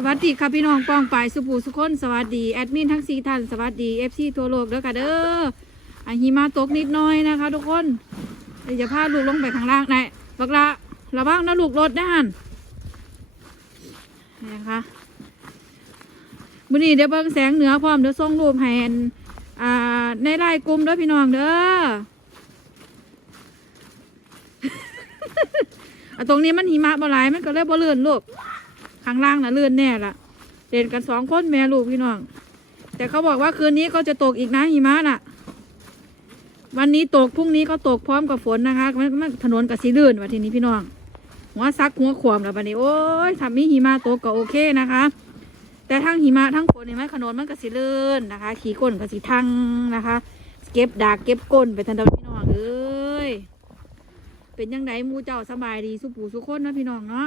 สวัสดีค่ะพี่น้องปองปายสุภูสุคนสวัสดีแอดมินทั้งสี่ท่านสวัสดีเอฟซีทั่วโลกเด้อค่ะเด้ออะหิมะตกนิดหน้อยนะคะ ทุกคนเดี๋ยวจะพาลูกลงไปข้างล่างไหนบักละระวังนะลูกรถนะฮันนี่นะคะวันนี้เดี๋ยวเบิ่งแสงเหนือพร้อมเดี๋ยวส่งรูปให้อันอ่าในไลน์กลุ่มเด้อพี่น้องเด้อ อะตรงนี้มันหิมะบ่หลายมันก็เลยบ่เลื่อนลูก ข้างล่างนะเลื่อนแน่ละเด่นกันสองคนแม่ลูกพี่น้อง แต่เขาบอกว่าคืนนี้ก็จะตกอีกนะหิมะน่ะ วันนี้ตกพรุ่งนี้ก็ตกพร้อมกับฝนนะคะมันมันถนนกับสีลื่นวันทีนี้พี่น้องหัวซักหัวขวมแล้วบัดนี้โอ้ยทำมีหิมะตกก็โอเคนะคะ แต่ทั้งหิมะทั้งฝนเห็นไหมถนนมันก็สีลื่นนะคะ ขี่ก้นก็สีทังนะคะ เก็บดากเก็บก้นไปทันทีพี่น้องเอ้ยเป็นยังไงมูเจ้าสบายดีสุปูสุคนนะพี่น้องเนาะ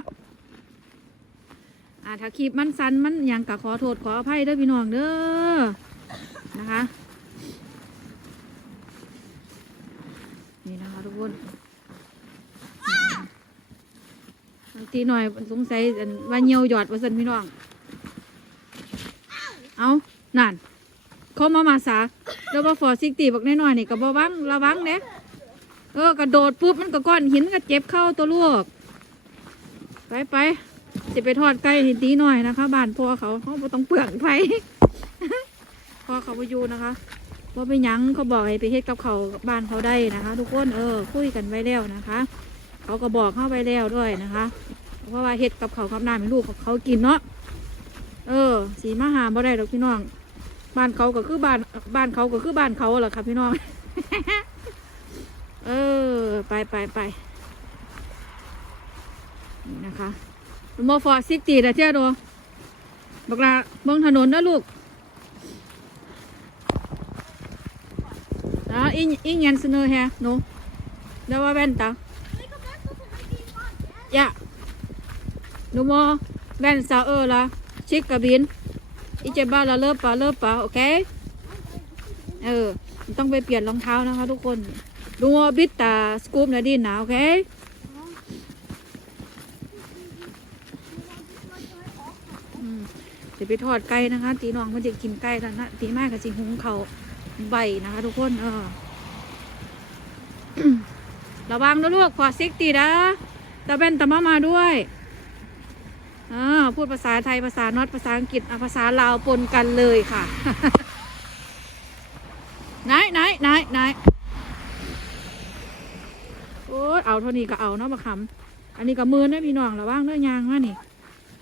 อ่าถ้าคลิปมันสั้นมันยังกะขอโทษขออภัยเด้อพี่น้องเด้อนะคะนี่นะคะทุกคนบางทีหน่อยสงสัยว่าเหี่ยวหยอดว่าสันพี่น้อง เอานั่นเขามามาสาแล้วว่าฟอซิกตีบอกน้อยๆนี่ก็บวังระวังเนี่ยเออกระโดดปุ๊บมันก็ก้อนหินก็เจ็บเข้าตัวลูก ไปไป จะไปทอดไก่ให้ตีหน่อยนะคะบ้านพ่อเขาเขาต้องเปลืองไฟพ่อเขาไปอยู่นะคะว่าไปยังเขาบอกให้ไปเฮ็ดกับเขาบ้านเขาได้นะคะ ทุกคนเออคุยกันไว้แล้วนะคะ เขาก็บอกเข้าไปแล้วด้วยนะคะ เพราะว่าเฮ็ดกับเขาวกับน้ำให้ลูกเขากินเนาะเออ สีมาหาบ่ได้หรอกพี่น้อง บ้านเขาก็คือบ้านบ้านเขาก็คือบ้านเขาแหละค่ะพี่น้องเออ ไปไปไปนี่นะคะ โมฟอร์ซิตีนะเจ้าดูบอกลาเบิ่งถนนนะลูกอ่าอิงอิงยันเสนอแฮะหนูเดี๋ยวว่าแว่นตา Ja. Nu må vänster öra, kika bin. Inte bara löpa, löpa, okej? เออต้องไปเปลี่ยนรองเท้านะคะทุกคนดูว่าบิดตาสกูปนะดินนะโอเค อืม เดี๋ยวไปทอดไก่นะคะ ตีน้องมันจะกินไก่แล้วนะตีมากกับจิหุงเขาใบนะคะ ทุกคนเออระวังนะลูกพอซิกตีนะตะเบนตะมามาด้วยอ่าพูดภาษาไทยภาษานอตภาษาอังกฤษภาษาลาวปนกันเลยค่ะไหนไหนไหนไหนโอ้เอาเท่านี้ก็เอาเนาะมาคำอันนี้ก็มือนะพี่น้องระวังเนื้อยางมานี่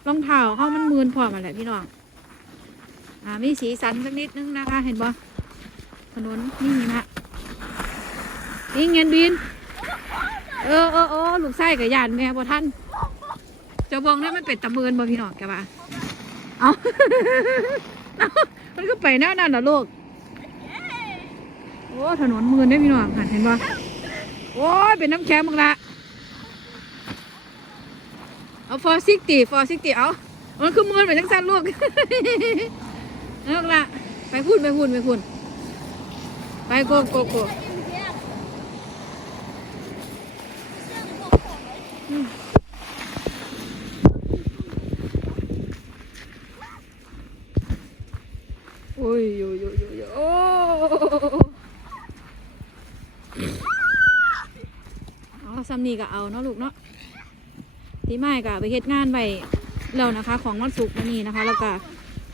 รองเท้าเขามันมืนพร้อมมาแหละพี่น้องอ่ามีสีสันสักนิดนึงนะคะ เห็นบ่ถนนนี่หิมะนี่เงินบิน เออเออเออลูกไส้กับยานแม่บ่ท่านจะบองนั่นมันเป็ดตะเมือนบ่พี่น้องแกบ่าเอาเอามันก็ไปแนวนั้นเหรอลูกโอ้ถนนมือได้พี่น้องเห็นบ่โอ้ยเป็นน้ำแข็งมึงละ เอาฟอร์ซิกตีฟอร์ซิกตีเอามันคือมือเป็นจังสั้นลูกเอาละไปพูดไปพูดไปพูดไปโกโกโกโอ้ยโยโยโยโยโอ้เอาซัมนี่ก็เอาเนาะลูกเนาะ ตีไม้ก็ไปเฮ็ดงานไปแล้วนะคะ ของวันศุกร์มื้อนี้นะคะ แล้วก็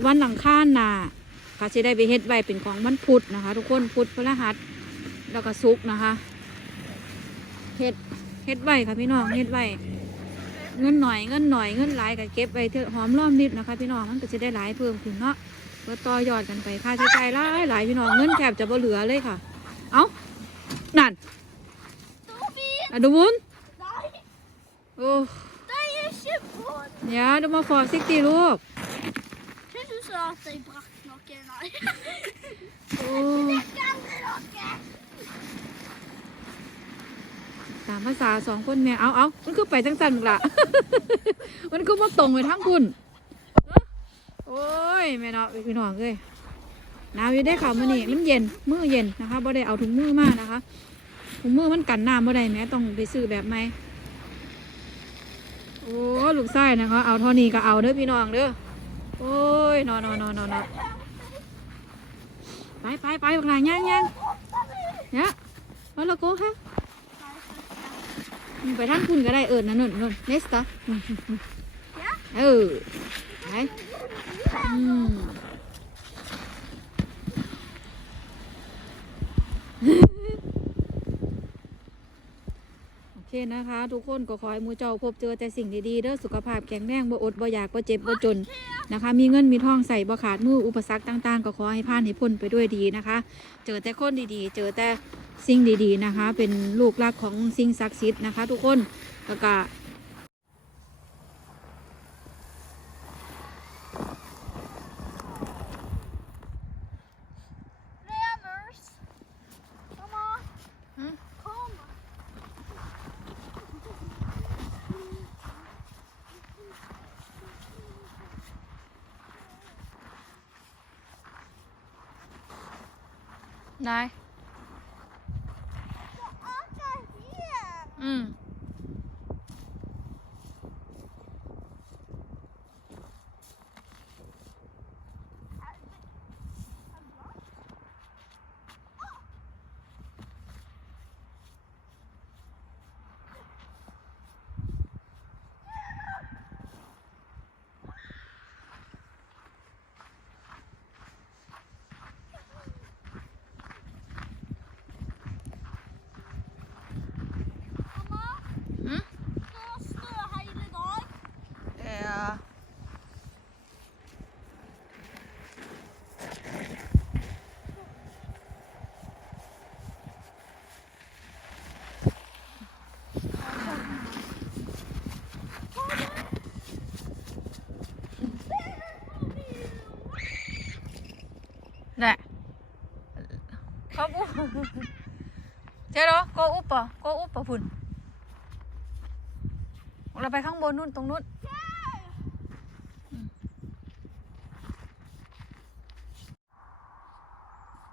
วันหลังค้านน่ะก็จะได้ไปเฮ็ดไว้เป็นของวันพุธนะคะ ทุกคนพุธพฤหัสแล้วก็ศุกร์นะคะเฮ็ดเฮ็ดไว้ค่ะพี่น้องเฮ็ดไว้เงินหน่อยเงินหน่อยเงินหลายก็เก็บไว้เถอะหอมรอมริบนะคะ พี่น้องมันก็จะได้หลายเพิ่มขึ้นเนาะเพื่อต่อยอดกันไปค่าใช้จ่ายหลายหลายพี่น้องเงินแทบจะบ่เหลือเลยค่ะ เอานั่นอะดูวุ้นโอ้ Dat is je brood. เดี๋ยวดูมาฟอร์ซิกตีลูก Kijk hoe ze altijd bracht nog in. โอ้ kan er nog in. สามภาษาสองคนแม่เอาเอามันคือไปจังสันมึงละมันคือมาตรงไปทั้งคุณโอ้ยแม่เนาะพี่น้องเอ้ยหนาวอยู่ได้อค่ะมื้อนี้มันเย็นมื้อเย็นนะคะบ่ได้เอาถุงมือมานะคะถุงมือมันกันน้ำบ่ได้แม่ต้องไปซื้อแบบใหม่ โอ้ลูกไส้นะคะเอาเท่านี้ก็เอาเด้อพี่น้องเด้อโอ้ยนอนนอนนอนนอนนอนไปไปไปบักหลาย่างย่างเนี่ยมาและโก้ค่ะไปท่านคุณก็ได้เอิญนะนุ่นนุ่นเนสตาเออไปอืม โอเค นะคะ ทุกคนก็ขอให้หมูเจ้าพบเจอแต่สิ่งดีๆเด้อสุขภาพแข็งแรงบ่อดบ่อยากบ่เจ็บบ่จนนะคะ มีเงินมีทองใส่บ่ขาดมืออุปสรรคต่างๆ ก็ขอให้ผ่านให้พ้นไปด้วยดีนะคะ เจอแต่คนดีๆ เจอแต่สิ่งดีๆนะคะ เป็นลูกรักของสิ่งศักดิ์สิทธิ์นะคะ ทุกคนแล้วก็ Rammers. Mamma, หืม kom. ได้ Åka här. อืมหืม Ska stå hela dag. เอ่อได้เขาปุ๊เจ๊เหรอโกอุ ปปะโกอุปปะพุ่นเราไปข้างบนนู่นตรงนู้น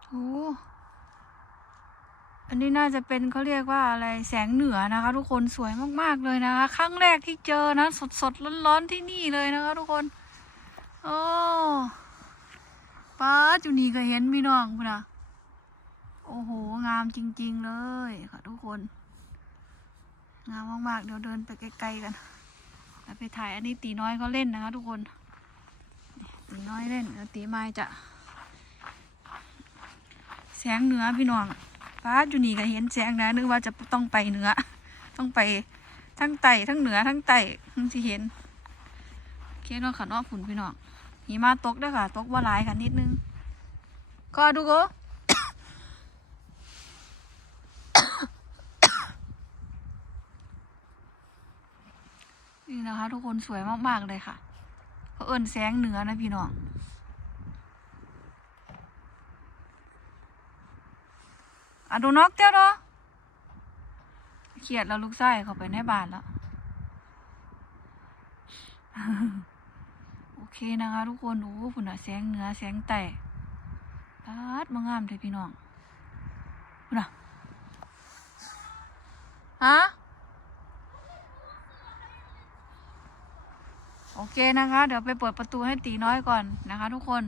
โอ้อันนี้น่าจะเป็นเขาเรียกว่าอะไรแสงเหนือนะคะ ทุกคนสวยมากๆเลยนะคะ ครั้งแรกที่เจอนะ สดๆร้อนๆที่นี่เลยนะคะ ทุกคน โอ้ป้าดอยู่นี่ก็เห็นพี่น้องพุ่นนะ โอ้โห งามจริง ๆ เลยค่ะทุกคน งามมากๆ เดี๋ยวเดินไปไกลๆกันไปถ่ายอันนี้ตีน้อยเขาเล่นนะคะ ทุกคน ตีน้อยเล่นเดี๋ยวตีไม้จะ แสงเหนือพี่น้องฟ้าอยู่นี่ก็เห็นแสงนะ นึกว่าจะต้องไปเหนือ ต้องไปทั้งไต่ทั้งเหนือทั้งไต่ทั้งที่เห็นโอเคเนาะค่ะเนาะฝุ่นพี่น้องหิมะตกด้วยค่ะ ตกว่าหลายกันนิดนึงก็ดูก็ นี่นะคะ ทุกคนสวยมาก ๆ เลยค่ะเขาเอินแสงเหนือนะพี่น้องอะดูนกเจ้าเนาะเขียดแล้วลูกไส้เขาไปในบ้านแล้ว โอเคนะคะ ทุกคนโอ้ผุนอะแสงเหนือแสงแต่ปาดมางามเลยพี่น้องพุ่นอะฮะ โอเคนะคะ เดี๋ยวไปเปิดประตูให้ตีน้อยก่อนนะคะ ทุกคน